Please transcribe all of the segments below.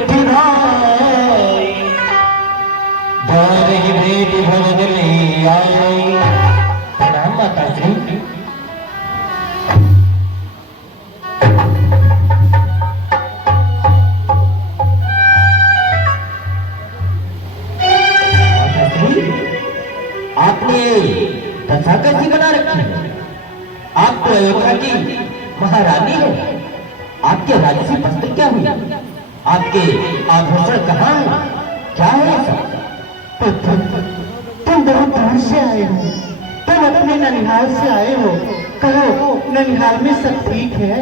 गुठी भाई बारही बेटी भगत ले आई। प्रणाम माता श्री। आपने दशा कैसी बना रखी है? आप तो अयोध्या की महारानी है। आपके राज्य से वस्त्र क्या हुई? आपके आभूषण कहाँ है? क्या है ऐसा? तुम बहुत दूर से आए हो, तुम अपने ननिहाल से आए हो। कहो ननिहाल में सब ठीक है?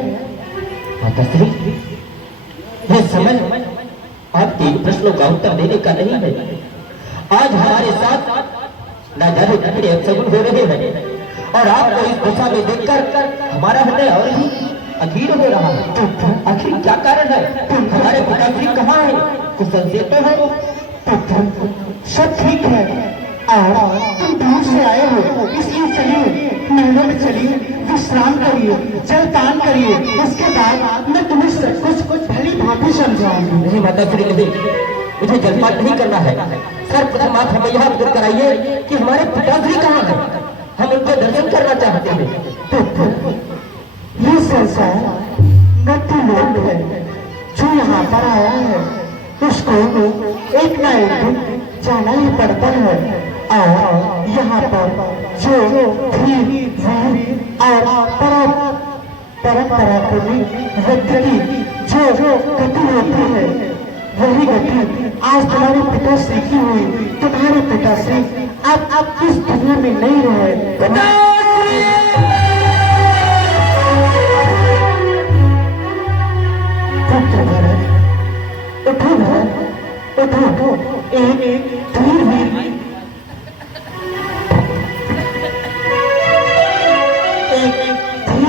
माता श्री, यह समय आपके प्रश्नों का उत्तर देने का नहीं है। आज हमारे साथ न जाने कितने अपशगुन हो रहे हैं और आपको इस दशा में देखकर हमारा हृदय और ही अधीर हो रहा है। आखिर क्या कारण है? हमारे पिताश्री कहाँ है? कुशल से तो है? सब ठीक है। और तुम दूर से आए हो, इसलिए चलिए महलों में चलिए, विश्राम करिए, जलपान करिए। उसके बाद मैं तुम्हें सब कुछ भली भांति समझाऊंगी। नहीं माता श्री, नहीं, मुझे जलपान नहीं करना है। सर्वप्रथम आप हमें यह अवगत कराइए कि हमारे पिताश्री कहाँ है। हम उनके दर्शन करना चाहते हैं। ये संसार गति लोग है, जो यहाँ पर आया है उसको एक न एक दिन जाना ही पड़ता है। और यहाँ पर जो धीर वीर और परंपरा को व्यक्ति की जो गति होती है, वही गति आज तुम्हारे पिताश्री की हुई। तुम्हारे पिताश्री अब इस दुनिया में नहीं रहे। उठो भरत, उठो। एक धीर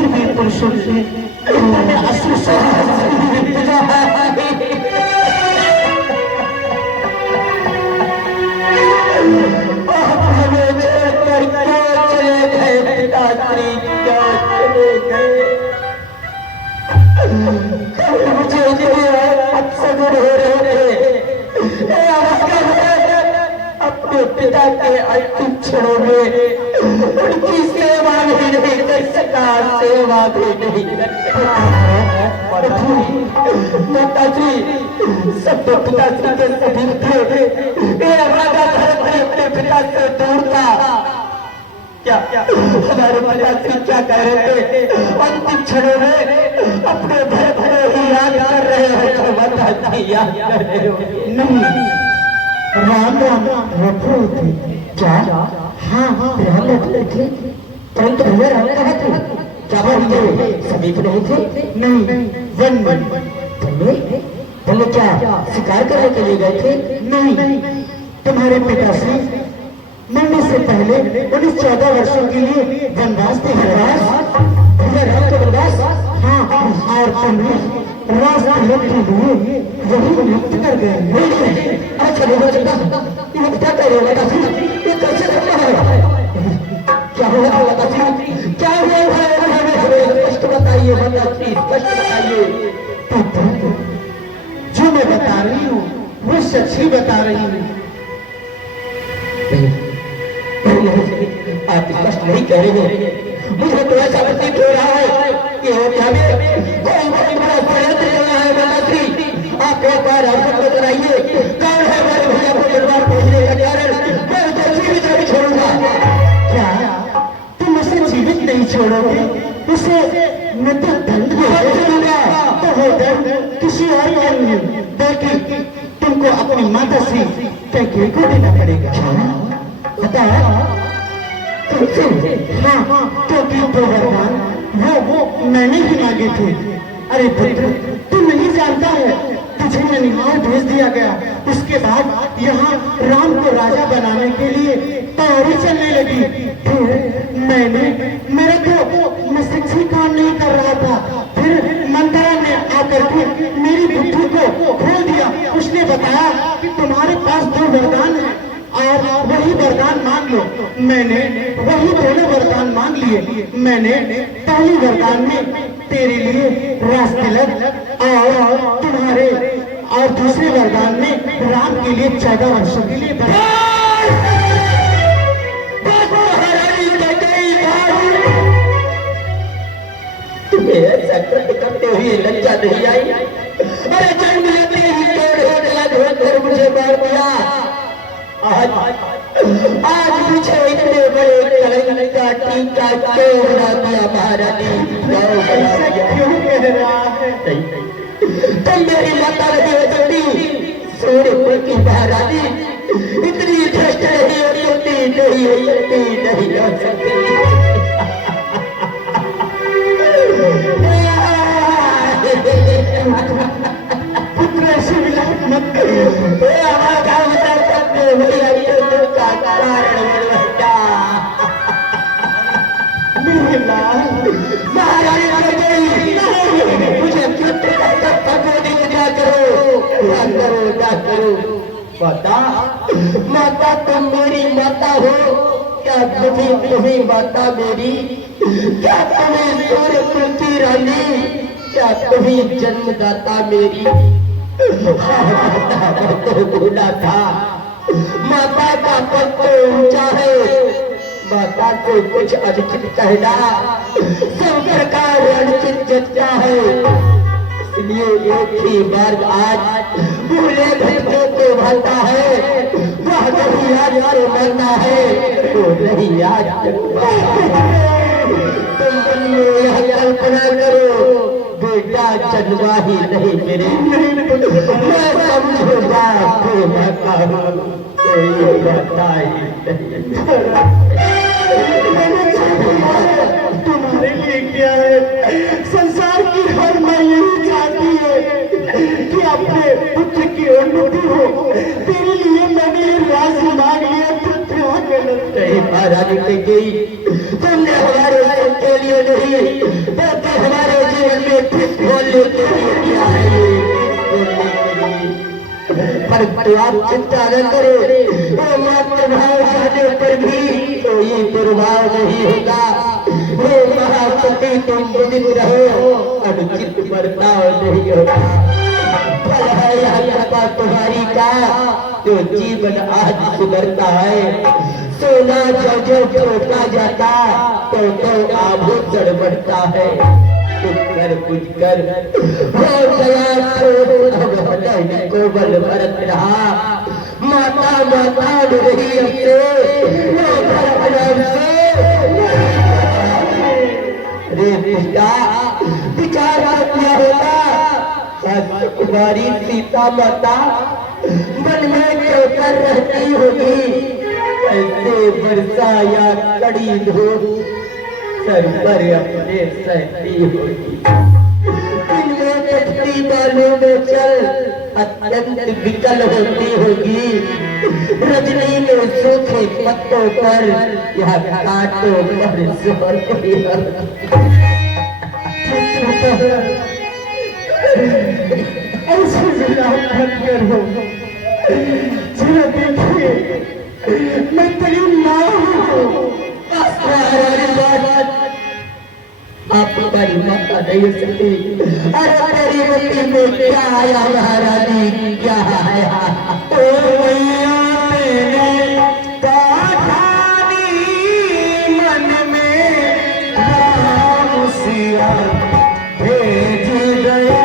वीर पुरुषों से असुर अपने पिता के अंतिम क्षणों में उनकी सेवा भी नहीं कर सका, सेवा भी नहीं कर सका। पिताजी सब तो पिताजी के अधीन थे। राजा अपने पिता से दूर था। क्या हमारे पिताजी क्या कह रहे थे? अंतिम क्षणों में अपने भय भय ही याद कर रहे हो। पिताजी याद कर रहे हो? नहीं, राम रघु थे। क्या? हाँ राम रघु थे, परंतु भैया राम कहाँ थे? क्या वो समीप नहीं थे? नहीं, वन में क्या शिकार करने के लिए गए थे? नहीं, तुम्हारे पिताश्री मरने से पहले 19-14 वर्षों के लिए वनवास थे। राम का वनवास? हाँ, और तुमने राजतिलक के लिए वही नियुक्त कर गए। अच्छा ये क्या कर रहे हो? ये कैसे करना है? क्या हुआ बताइए, क्या हुआ है? स्पष्ट बताइए, स्पष्ट बताइए। जो मैं बता रही हूँ वो सच ही बता रही हूँ। आप स्पष्ट नहीं कह रहे हैं। मुझे तो ऐसा प्रतीत हो रहा है कि कोई बड़ा षड्यंत्र चल रहा है। बताश्री, आप एक बार हमको बताइए, कौन है हमारे भैया को दरबार पहुंचने का कारण? मैं उसे जीवित नहीं छोड़ूंगा। क्या तुम उसे जीवित नहीं छोड़ोगे? उसे मैं तो दंड दूंगा। तो हो दंड किसी और का नहीं, बल्कि तुमको अपनी माता श्री कैकेयी को देना पड़ेगा। बता? हाँ, क्योंकि वो वरदान वो मैंने ही मांगे थे। अरे पुत्र, तू नहीं जानता है, तुझे ननिहाल भेज दिया गया। उसके बाद यहाँ राम को राजा बनाने के लिए तैयारी चलने लगी। फिर मेरे को मैं सच्ची काम नहीं कर रहा था। फिर मंत्रा ने आकर के मेरी बुद्धि को खोल दिया। उसने बताया कि तुम्हारे पास 2 वरदान है और वही वरदान मांग लो। मैंने वही दोनों वरदान मांग लिए। मैंने पहली वरदान में तेरे लिए राजतिलक और तुम्हारे और दूसरे वरदान में राम के लिए 14 वर्षों के लिए तुम्हें ऐसा करते हुए लज्जा नहीं आई? अरे जन्म लेते ही तोड़ मुझे मार दिया। आज मुझे इतने बड़े कलंक का टीका क्यों बना दिया महारानी? क्यों कह रहा है? तुम मेरी माता नहीं हो सकती, सूर्यपुर की महारानी इतनी भ्रष्ट नहीं हो सकती, नहीं हो सकती, नहीं हो सकती। पुत्र ऐसे विलाप मत करो। मुझे माता, माता तुम मेरी माता हो क्या? तुम्हें माता मेरी क्या? तुम्हें सूर्यकुल की रानी क्या? तुम्हें जन्मदाता मेरी? तो भूला था माता का पद तो ऊंचा है, माता को कुछ अनुचित कहना शंकर का अनुचित जगता है। इसलिए एक ही बार आज भूले भटकों को भाता है, वह नहीं आज से मरना है, वो नहीं आज तुम मन में यह कल्पना करो, बेटा जन्मा ही नहीं मेरे, मैं समझूंगा कोई बाता ही तुम्हारे लिए क्या है? संसार की हर माँ यही चाहती है कि अपने पुत्र की उन्नति हो। तेरे लिए मैंने ये राज मांग लिया तो क्या गलत? कहीं महारानी कह गई, तुमने हमारे के लिए नहीं बल्कि हमारे जीवन में खुश बोलने के लिए किया है। पर आप चिंता न करो, मातृभाव जाने पर भी कोई दुर्भाव नहीं होगा। वो महापति तुम मुदित रहो, अनुचित बर्ताव नहीं होगा। फल है यह कृपा तुम्हारी का, जो जीवन आज सुधरता है। सोना जो छोटा जाता तो आभूषण बढ़ता है। कुछ कर हो गया को बल भरत रहा, माता माता रही रे बेटा, विचार किया होगा कुमारी सीता माता मन में क्यों कर रहती होगी? ऐसे वर्षा या कड़ी धूप सर पर अपने सहती होगी। इनमें कश्ती बालों में चल अत्यंत विकल होती होगी। रजनी के सूखे पत्तों पर या कांटों पर सोती ऐसे विलाप मत करो। जरा देखिए, मैं तेरी माँ हूँ। आप हमारी माता नहीं हो सकती। अरे तेरी मती में क्या आया महारानी, क्या आया? ओ मैया मेरे काठानी मन में राम सिया भेज गए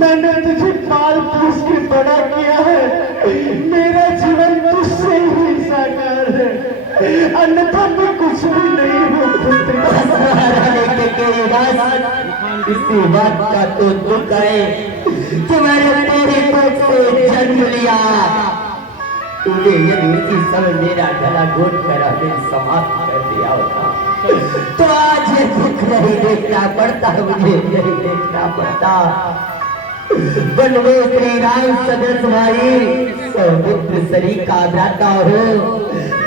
मैंने तुझे पाल पोस के बड़ा किया है, मेरा जीवन तुझसे ही साकार है, अन्यथा मैं कुछ भी नहीं हूँ पुत्र। इसी बात का तो दुख है कि मैंने तेरे पेट से जन्म लिया, तूने यदि उसी समय मेरा गला घोट कर हमें समाप्त कर दिया होता तो आज ये दुख नहीं देखना पड़ता, मुझे नहीं देखना पड़ता। वन में श्री राम सदस्य भाई सौमित्र सरी का भ्राता हो,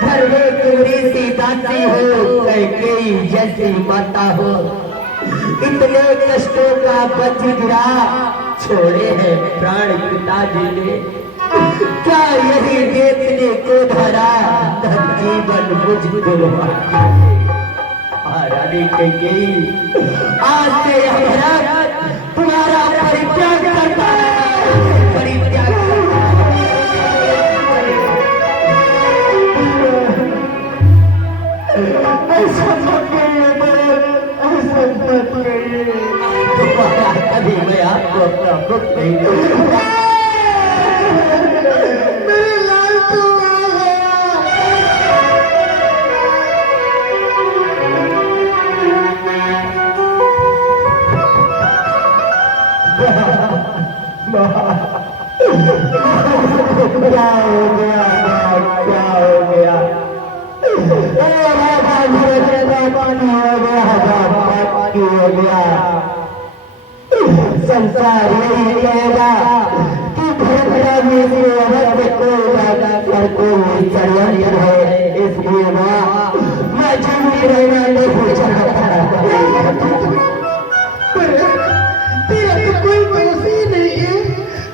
घर में तुम्हारी सी दासी हो, कैकेयी जैसी माता हो, इतने कष्टों का बच गिरा छोड़े हैं प्राण पिताजी ने, क्या यही देखने को धरा जीवन मुझको रानी कैकेयी आज से हमारा तुम्हारा परित्याग करता है, परित्याग ऐसा मत करिए, ऐसा मत करिए। तुम्हारा कभी मैं आपको अपना दुख नहीं दूंगा। मेरे लाल तू आ गया। क्या हो गया, क्या हो गया, हो गया। संसार यही कहेगा कि भरतरा में से अवश्य कोई दादा कर कोई षड्यंत्र है, इसलिए मैं जीवित रहना नहीं चाहता। तेरा तो कोई दोष ही नहीं है,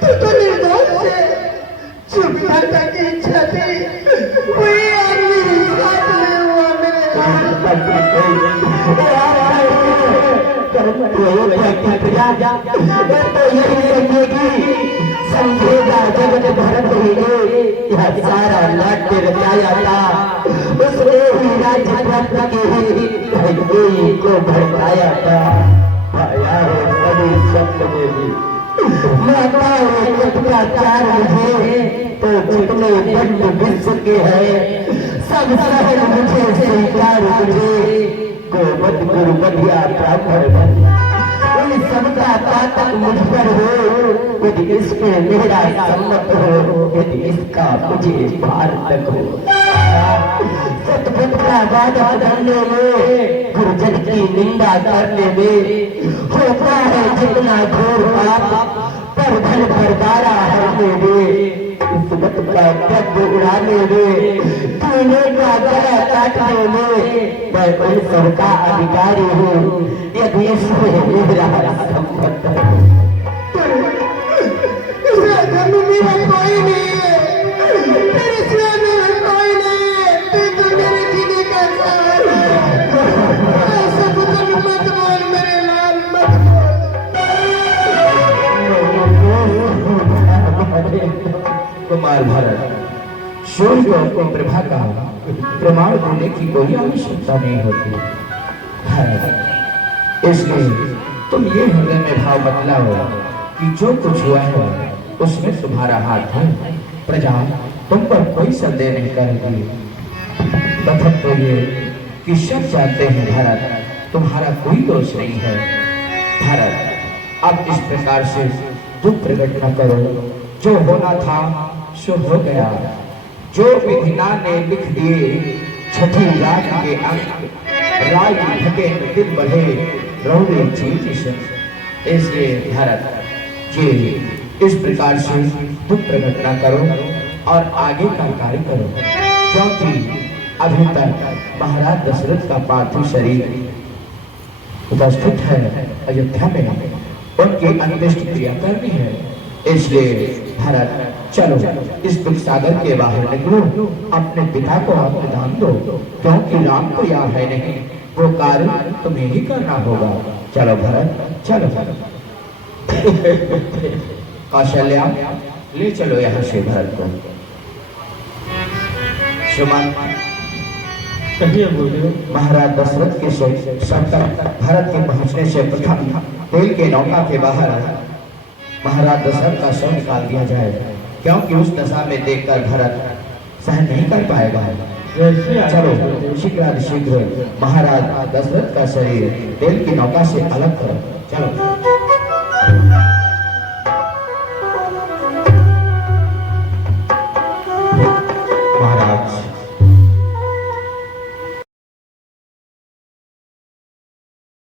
तू तो निर्दोष है। छुपना तक इच्छा थी, कोई आदमी साथ में हुआ तो यही समझेगी, समझेगा जगत भरत ही ने यह सारा नाट्य रचाया था, उसने ही राज्य प्राप्त के को भड़काया था। आया है कभी सत्य में भी माता का प्यार मुझे तो जितने दंड विश्व के हैं सब सहन मुझे स्वीकार मुझे, गोवध गुरुवधिया ब्राह्मण उन सबका ताकत मुझ पर हो, यदि इसमें मेरा सम्मत हो, यदि इसका मुझे भार तक हो। सतपथ का वादा करने में, गुरुजन की निंदा करने में होता है जितना घोर पाप, पर धन भरदारा हरने में, किस्मत का पद उड़ाने में, तूने का गला काटने में, मैं उन सबका अधिकारी हूँ, यदि इसमें मेरा सम्मत हो। मेरा कोई नहीं है, तेरे सिवा मेरा कोई नहीं है, तू तो मेरे जीने का सहारा है। ऐसा कुछ मत बोल मेरे लाल, मत बोल। कुमार भरत, सूर्य को प्रभा का प्रमाण देने की कोई आवश्यकता नहीं होती भरत, इसलिए तुम ये हृदय में भाव बतलाओ कि जो कुछ हुआ है उसमें तुम्हारा हाथ है, प्रजा तुम पर कोई संदेह नहीं करेगी। कथन तो ये कि सब जानते हैं भरत तुम्हारा कोई दोष नहीं है। भरत अब इस प्रकार से दुख प्रकट न करो, जो होना था सो हो गया, जो विधिना ने लिख दिए छठी रात के अंक, राय भगे दिन बढ़े रौरे जीवन, इसलिए भरत जी इस प्रकार से दुख प्रकट न करो और आगे का कार्य करो, क्योंकि अभी तक महाराज दशरथ का पार्थिव शरीर उपस्थित है अयोध्या में, उनकी अंत्येष्टि क्रिया करनी है। इसलिए भरत चलो इस दुख सागर के बाहर निकलो, अपने पिता को आत्मदान दो, क्योंकि राम तो यहाँ है नहीं, वो कार्य तुम्हें ही करना होगा। चलो भरत चलो। कौशल्या ले चलो यहाँ से भरत को। सुमन कहिए बोलिए। महाराज दशरथ के शव तक भारत के पहुंचने से प्रथम तेल के नौका के बाहर महाराज दशरथ का शव निकाल दिया जाए, क्योंकि उस दशा में देखकर भारत सहन नहीं कर पाएगा। चलो शीघ्र महाराज दशरथ का शरीर तेल की नौका से अलग करो। चलो।